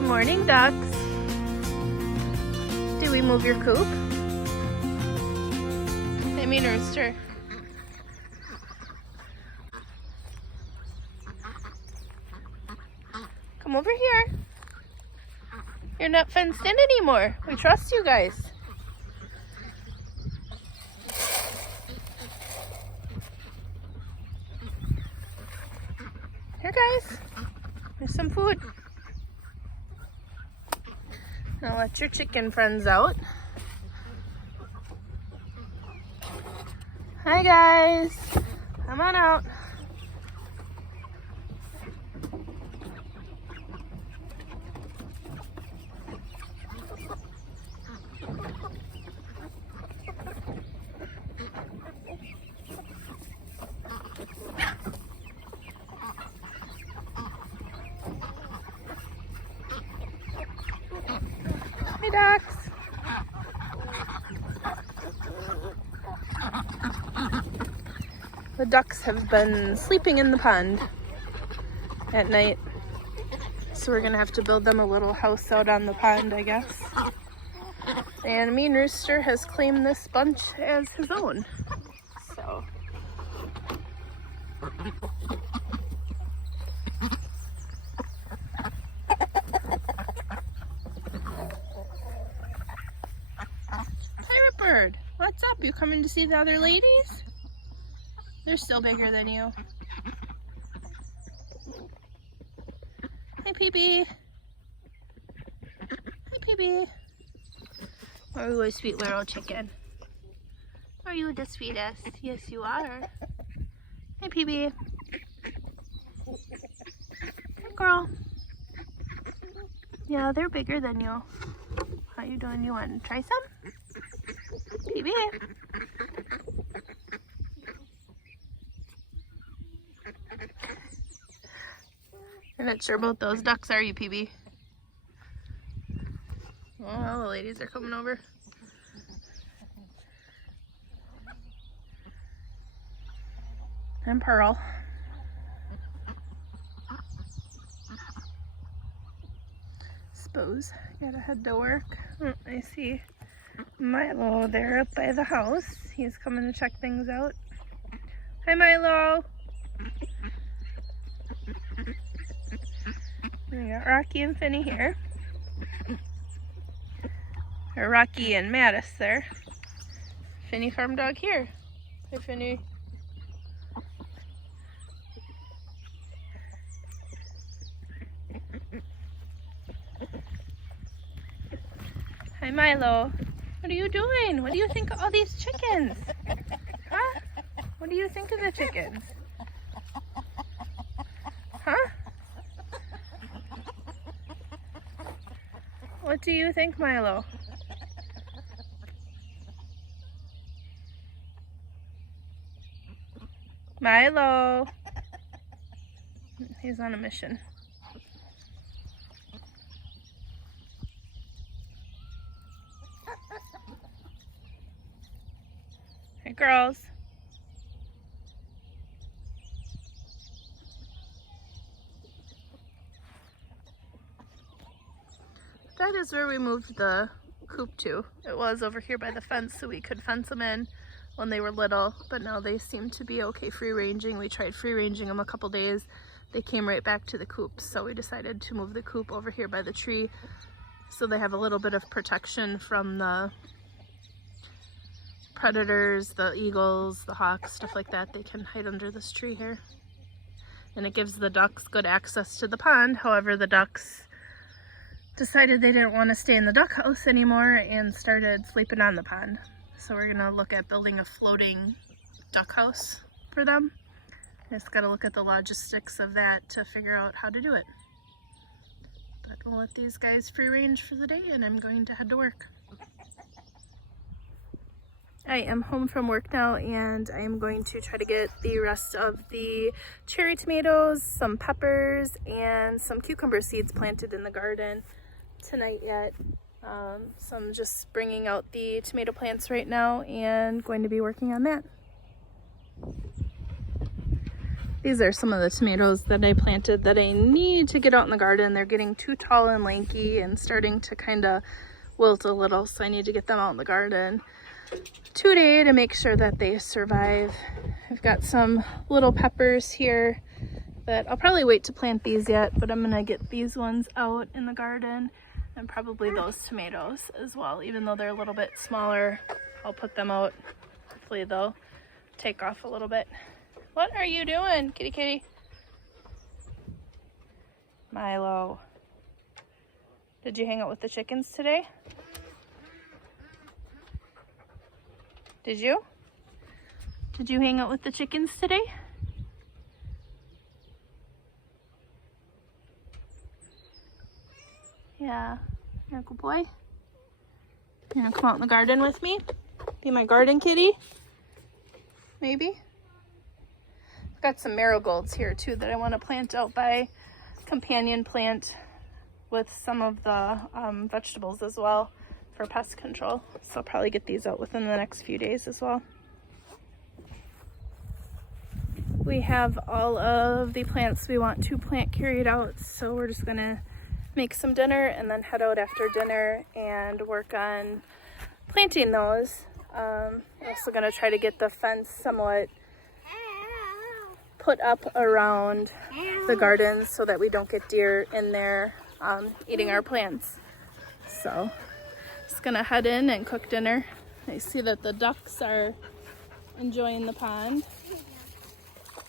Good morning, ducks. Did we move your coop? I mean, rooster. Come over here. You're not fenced in anymore. We trust you guys. Here, guys. There's some food. Now let your chicken friends out. Hi, guys. Come on out. Hey, ducks. The ducks have been sleeping in the pond at night, so we're gonna have to build them a little house out on the pond, I guess. And Mean Rooster has claimed this bunch as his own, so. Bird, what's up? You coming to see the other ladies? They're still bigger than you. Hi, Peepee. Hi, Peepee. Are you a sweet little chicken? Are you the sweetest? Yes, you are. Hi, Peepee. Hi, girl. Yeah, they're bigger than you. How you doing? You want to try some? Peepee. You're not sure about those ducks, are you, Peepee? Well, the ladies are coming over. And Pearl. Suppose gotta head to work. Oh, I see Milo there up by the house. He's coming to check things out. Hi, Milo. We got Rocky and Finny here. Or Rocky and Mattis there. Finny farm dog here. Hi, Finny. Hi, Milo. What are you doing? What do you think of all these chickens? Huh? What do you think of the chickens? Huh? What do you think, Milo? Milo. He's on a mission. Hey, girls. That is where we moved the coop to. It was over here by the fence, so we could fence them in when they were little, but now they seem to be okay free ranging. We tried free ranging them a couple days. They came right back to the coop, so we decided to move the coop over here by the tree so they have a little bit of protection from the predators, the eagles, the hawks, stuff like that. They can hide under this tree here. And it gives the ducks good access to the pond. However, the ducks decided they didn't want to stay in the duck house anymore and started sleeping on the pond. So we're gonna look at building a floating duck house for them. Just gotta look at the logistics of that to figure out how to do it. But we'll let these guys free range for the day and I'm going to head to work. I am home from work now and I am going to try to get the rest of the cherry tomatoes, some peppers, and some cucumber seeds planted in the garden tonight yet. So I'm just bringing out the tomato plants right now and going to be working on that. These are some of the tomatoes that I planted that I need to get out in the garden. They're getting too tall and lanky and starting to kind of wilt a little, so I need to get them out in the garden today to make sure that they survive. I've got some little peppers here that I'll probably wait to plant these yet, but I'm gonna get these ones out in the garden, and probably those tomatoes as well. Even though they're a little bit smaller, I'll put them out. Hopefully they'll take off a little bit. What are you doing, kitty kitty? Milo. Did you hang out with the chickens today? Did you? Did you hang out with the chickens today? Yeah. You're a good boy. You wanna come out in the garden with me? Be my garden kitty? Maybe? I've got some marigolds here too that I want to plant out by companion plant with some of the vegetables as well for pest control. So I'll probably get these out within the next few days as well. We have all of the plants we want to plant carried out, so we're just gonna make some dinner and then head out after dinner and work on planting those. I'm also gonna try to get the fence somewhat put up around the garden so that we don't get deer in there eating our plants. So just gonna head in and cook dinner. I see that the ducks are enjoying the pond.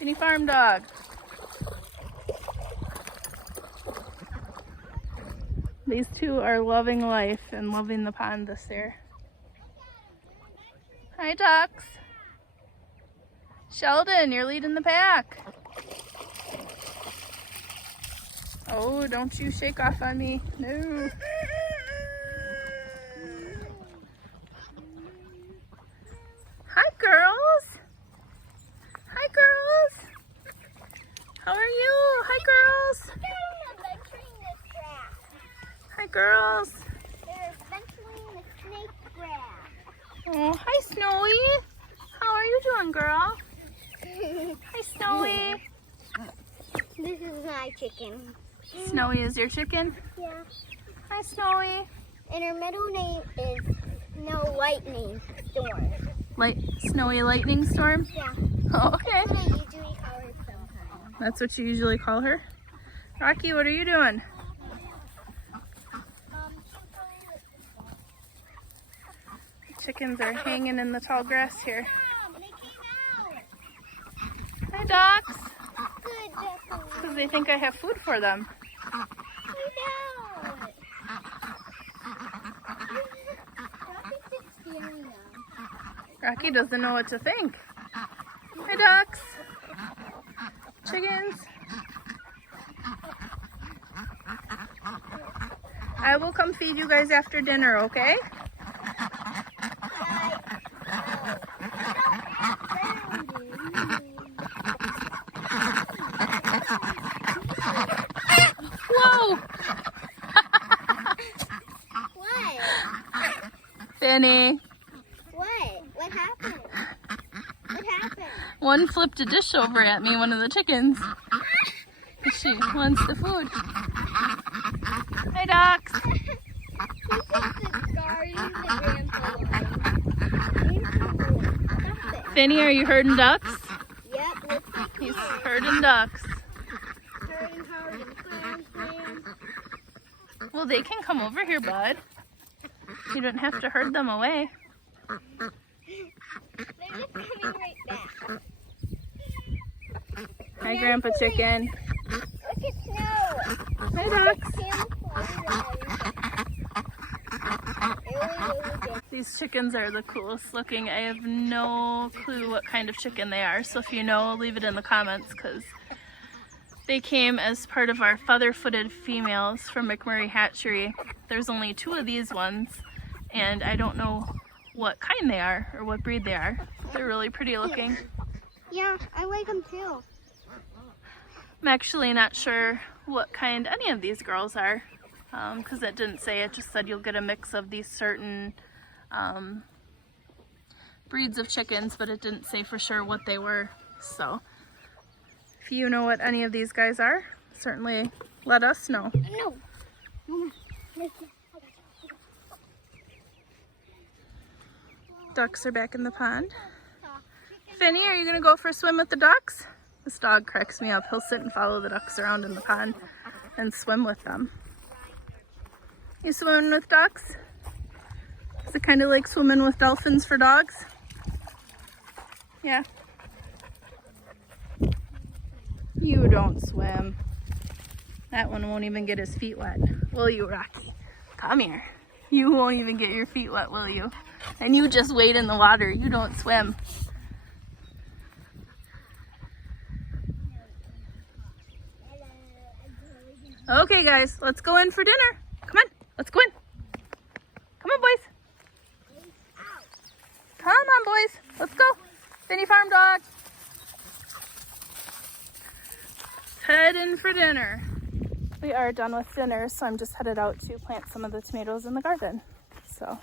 Any farm dog? These two are loving life and loving the pond this year. Hi ducks. Sheldon, you're leading the pack. Oh, don't you shake off on me. No. Hi girls. Hi girls. How are you? Hi girls. Hi girls. They're eventually in the snake grass. Oh, hi Snowy. How are you doing, girl? Hi Snowy. This is my chicken. Snowy is your chicken? Yeah. Hi Snowy. And her middle name is Snow Lightning Storm. Snowy Lightning Storm? Yeah. Oh, okay. That's what I usually call her sometimes. That's what you usually call her? Rocky, what are you doing? Chickens are hanging in the tall grass here. Hi ducks. Good, Jacqueline. Because they think I have food for them. Rocky doesn't know what to think. Hi ducks. Chickens. I will come feed you guys after dinner, okay? Whoa! What? Henny. What? What happened? What happened? One flipped a dish over at me, one of the chickens. She wants the food. Hi ducks. Finny, are you herding ducks? Yep, looks like He's herding ducks. herding. Well, they can come over here, bud. You don't have to herd them away. They're just coming right back. Hi, Grandpa Chicken. Look at Snow. Hi, ducks. These chickens are the coolest looking. I have no clue what kind of chicken they are, so if you know, leave it in the comments, because they came as part of our feather-footed females from McMurray Hatchery. There's only 2 of these ones, and I don't know what kind they are or what breed they are. They're really pretty looking. Yeah, I like them too. I'm actually not sure what kind any of these girls are, because it didn't say. It just said you'll get a mix of these certain breeds of chickens, but it didn't say for sure what they were. So If you know what any of these guys are, certainly let us know. No. Ducks are back in the pond. Finny, are you gonna go for a swim with the ducks? This dog cracks me up. He'll sit and follow the ducks around in the pond and swim with them. You swimming with ducks? Is it kind of like swimming with dolphins for dogs? Yeah. You don't swim. That one won't even get his feet wet. Will you, Rocky? Come here. You won't even get your feet wet, will you? And you just wade in the water. You don't swim. Okay, guys, let's go in for dinner. Come on, let's go in. Come on, boys. Come on, boys. Let's go. Finny Farm Dog. Let's head in for dinner. We are done with dinner, so I'm just headed out to plant some of the tomatoes in the garden. So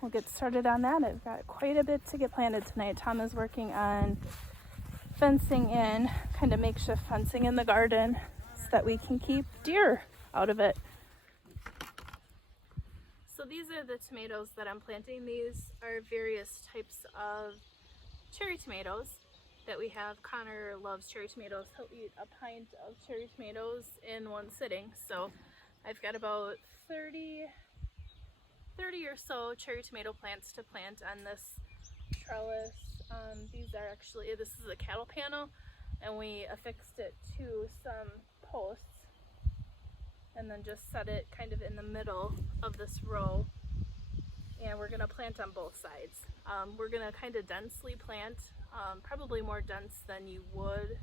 we'll get started on that. I've got quite a bit to get planted tonight. Tom is working on fencing in, kind of makeshift fencing in the garden so that we can keep deer out of it. So these are the tomatoes that I'm planting. These are various types of cherry tomatoes that we have. Connor loves cherry tomatoes. He'll eat a pint of cherry tomatoes in one sitting. So I've got about 30 or so cherry tomato plants to plant on this trellis. This is a cattle panel, and we affixed it to some posts and then just set it kind of in the middle of this row. And we're gonna plant on both sides. We're gonna kind of densely plant, probably more dense than you would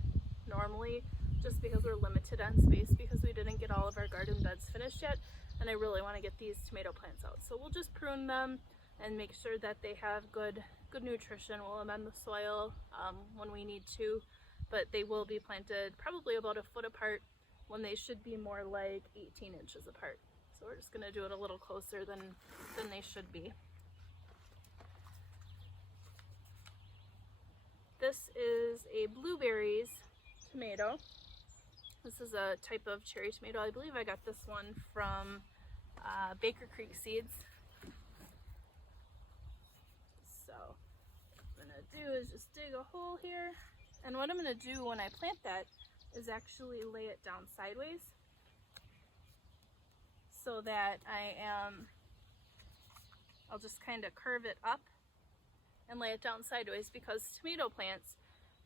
normally, just because we're limited on space because we didn't get all of our garden beds finished yet, and I really want to get these tomato plants out. So we'll just prune them and make sure that they have good nutrition. We'll amend the soil when we need to, but they will be planted probably about a foot apart when they should be more like 18 inches apart. So we're just gonna do it a little closer than they should be. This is a blueberries tomato. This is a type of cherry tomato. I believe I got this one from Baker Creek Seeds. So what I'm gonna do is just dig a hole here. And what I'm gonna do when I plant that is actually lay it down sideways so that I'll just kind of curve it up and lay it down sideways, because tomato plants,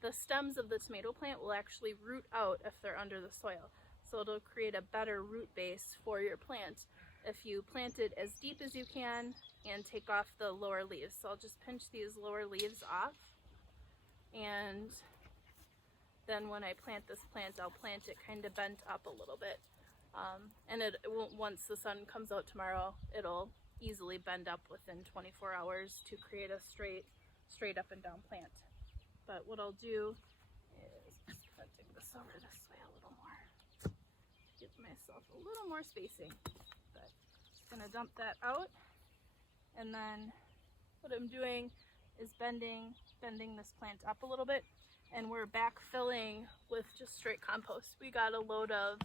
the stems of the tomato plant will actually root out if they're under the soil. So it'll create a better root base for your plant if you plant it as deep as you can and take off the lower leaves. So I'll just pinch these lower leaves off, and then when I plant this plant, I'll plant it kind of bent up a little bit. And it won't, once the sun comes out tomorrow, it'll easily bend up within 24 hours to create a straight up and down plant. But what I'll do is just dig this over this way a little more, give myself a little more spacing. But just gonna dump that out, and then what I'm doing is bending this plant up a little bit, and we're backfilling with just straight compost. We got a load of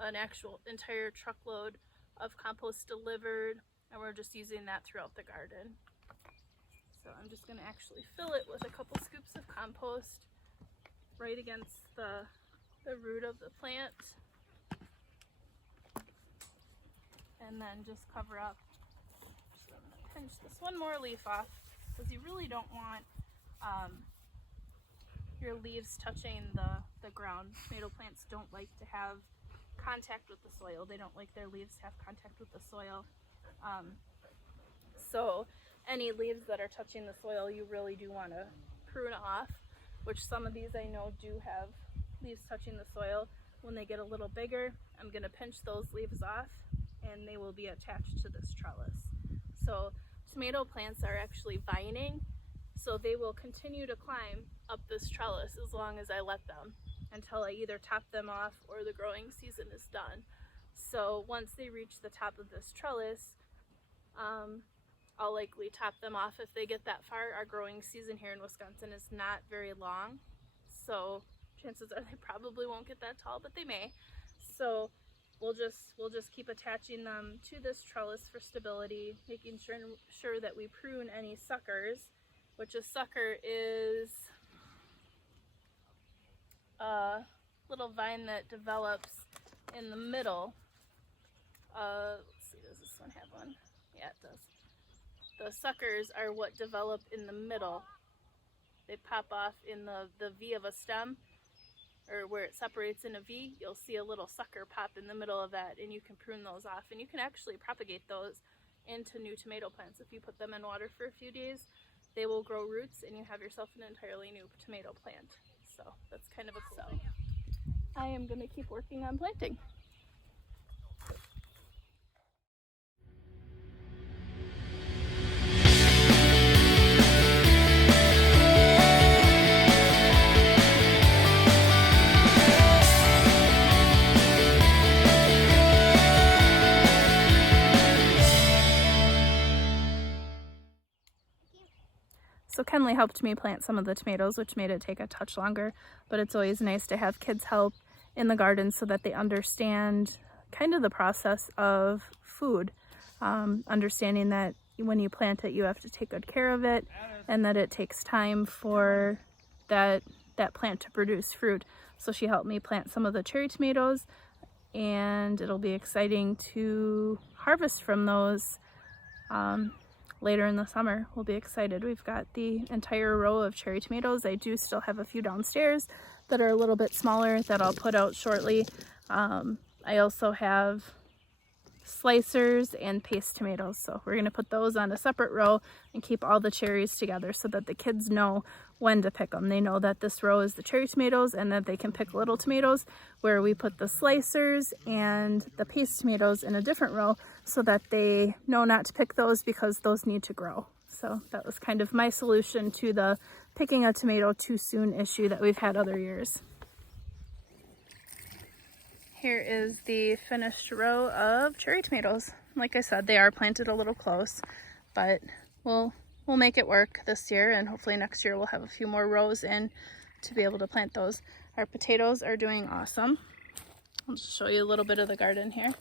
an actual entire truckload of compost delivered, and we're just using that throughout the garden. So I'm just going to actually fill it with a couple scoops of compost right against the root of the plant, and then just cover up. So I'm going to pinch this one more leaf off, because you really don't want your leaves touching the ground. Tomato plants don't like to have contact with the soil. They don't like their leaves to have contact with the soil. So any leaves that are touching the soil, you really do want to prune off, which some of these I know do have leaves touching the soil. When they get a little bigger, I'm going to pinch those leaves off, and they will be attached to this trellis. So tomato plants are actually vining, so they will continue to climb up this trellis as long as I let them, until I either top them off or the growing season is done. So once they reach the top of this trellis, I'll likely top them off if they get that far. Our growing season here in Wisconsin is not very long, so chances are they probably won't get that tall, but they may. So we'll just keep attaching them to this trellis for stability, making sure that we prune any suckers, which a sucker is a little vine that develops in the middle. Let's see, does this one have one? Yeah, it does. The suckers are what develop in the middle. They pop off in the V of a stem, or where it separates in a V. You'll see a little sucker pop in the middle of that, and you can prune those off, and you can actually propagate those into new tomato plants. If you put them in water for a few days, they will grow roots, and you have yourself an entirely new tomato plant. So that's kind of a cool thing. I am going to keep working on planting. So Kenley helped me plant some of the tomatoes, which made it take a touch longer, but it's always nice to have kids help in the garden so that they understand kind of the process of food. Understanding that when you plant it, you have to take good care of it, and that it takes time for that plant to produce fruit. So she helped me plant some of the cherry tomatoes, and it'll be exciting to harvest from those later in the summer. We'll be excited. We've got the entire row of cherry tomatoes. I do still have a few downstairs that are a little bit smaller that I'll put out shortly. I also have slicers and paste tomatoes, so we're going to put those on a separate row and keep all the cherries together so that the kids know when to pick them. They know that this row is the cherry tomatoes and that they can pick little tomatoes, where we put the slicers and the paste tomatoes in a different row so that they know not to pick those because those need to grow. So that was kind of my solution to the picking a tomato too soon issue that we've had other years. Here is the finished row of cherry tomatoes. Like I said, they are planted a little close, but we'll make it work this year, and hopefully next year we'll have a few more rows in to be able to plant those. Our potatoes are doing awesome. I'll just show you a little bit of the garden here.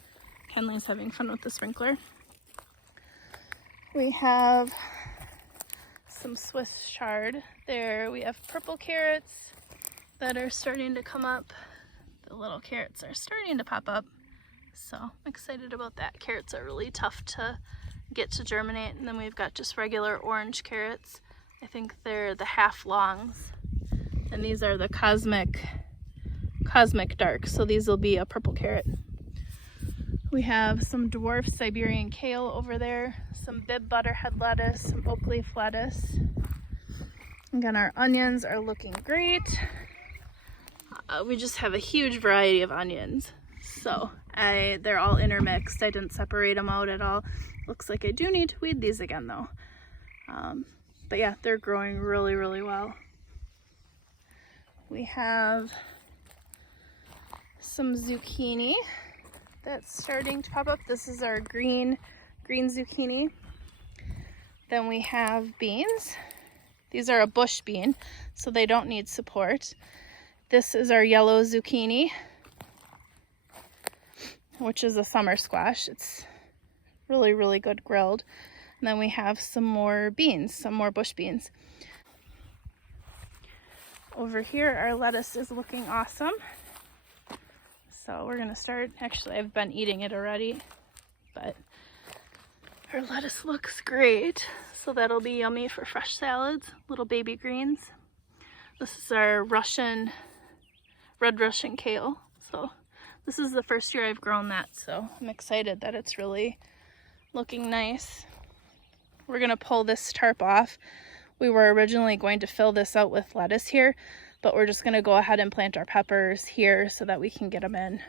Henley's having fun with the sprinkler. We have some Swiss chard there. We have purple carrots that are starting to come up. The little carrots are starting to pop up, so I'm excited about that. Carrots are really tough to get to germinate. And then we've got just regular orange carrots. I think they're the half longs, and these are the cosmic dark, so these will be a purple carrot. We have some dwarf Siberian kale over there, some bib butterhead lettuce, some oak leaf lettuce. Again, our onions are looking great. We just have a huge variety of onions, so they're all intermixed. I didn't separate them out at all. Looks like I do need to weed these again though. But yeah, they're growing really, really well. We have some zucchini that's starting to pop up. This is our green zucchini. Then we have beans. These are a bush bean, so they don't need support. This is our yellow zucchini, which is a summer squash. It's really, really good grilled. And then we have some more beans, some more bush beans. Over here, our lettuce is looking awesome. So we're gonna start, actually I've been eating it already, but our lettuce looks great. So that'll be yummy for fresh salads, little baby greens. This is our red Russian kale. So this is the first year I've grown that, so I'm excited that it's really looking nice. We're gonna pull this tarp off. We were originally going to fill this out with lettuce here, but we're just gonna go ahead and plant our peppers here so that we can get them in.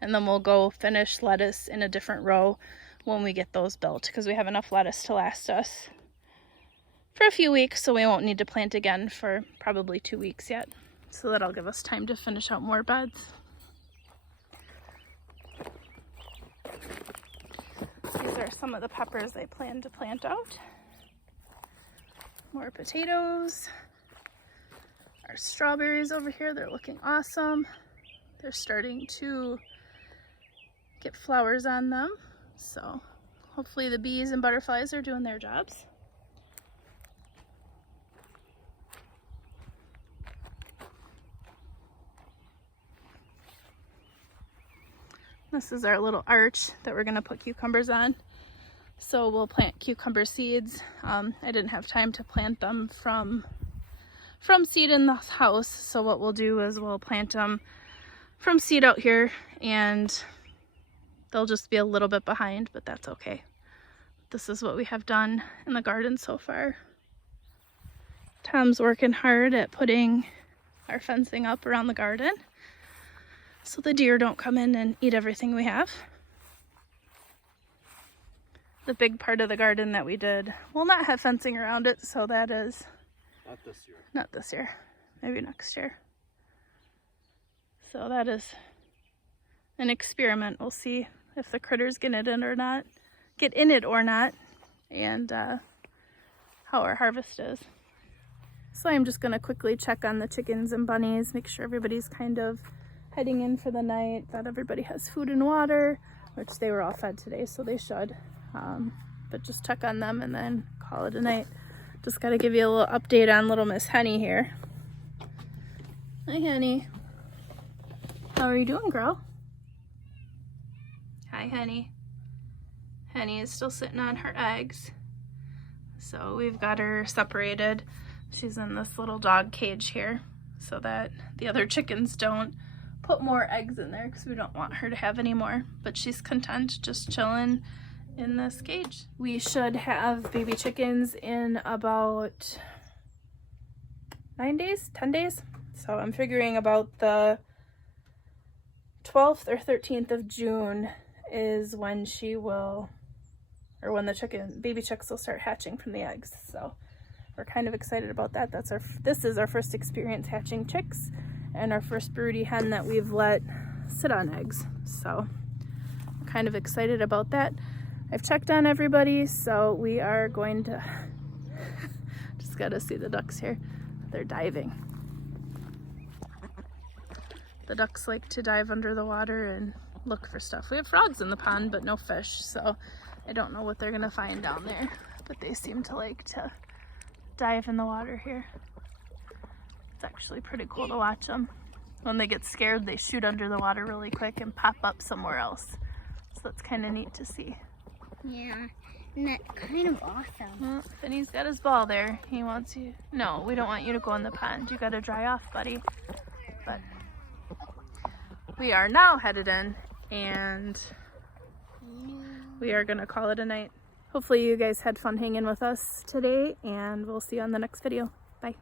And then we'll go finish lettuce in a different row when we get those built, because we have enough lettuce to last us for a few weeks, so we won't need to plant again for probably 2 weeks yet. So that'll give us time to finish out more beds. These are some of the peppers I plan to plant out. More potatoes. Our strawberries over here, they're looking awesome. They're starting to get flowers on them. So hopefully the bees and butterflies are doing their jobs. This is our little arch that we're gonna put cucumbers on. So we'll plant cucumber seeds. I didn't have time to plant them from seed in the house. So what we'll do is we'll plant them from seed out here, and they'll just be a little bit behind, but that's okay. This is what we have done in the garden so far. Tom's working hard at putting our fencing up around the garden so the deer don't come in and eat everything we have. The big part of the garden that we did will not have fencing around it, so that is not this year. Not this year, maybe next year. So that is an experiment. We'll see if the critters get in it or not, and how our harvest is. So I'm just gonna quickly check on the chickens and bunnies, make sure everybody's kind of heading in for the night, that everybody has food and water, which they were all fed today, so they should. But just check on them and then call it a night. Just got to give you a little update on little Miss Henny here. Hi, Henny. How are you doing, girl? Hi, Henny. Henny is still sitting on her eggs. So we've got her separated. She's in this little dog cage here so that the other chickens don't put more eggs in there because we don't want her to have any more. But she's content just chilling in this cage. We should have baby chickens in about 10 days. So I'm figuring about the 12th or 13th of June is when she will, or when the baby chicks will start hatching from the eggs. So we're kind of excited about that. This is our first experience hatching chicks and our first broody hen that we've let sit on eggs. So I'm kind of excited about that. I've checked on everybody, so we are going to just gotta see the ducks here. They're diving. The ducks like to dive under the water and look for stuff. We have frogs in the pond, but no fish, so I don't know what they're gonna find down there, but they seem to like to dive in the water here. It's actually pretty cool to watch them. When they get scared, they shoot under the water really quick and pop up somewhere else. So that's kind of neat to see. Yeah, and that's kind of awesome. Well, Finney's got his ball there. He wants you. No, we don't want you to go in the pond. You gotta dry off, buddy. But we are now headed in, and we are gonna call it a night. Hopefully you guys had fun hanging with us today, and we'll see you on the next video. Bye.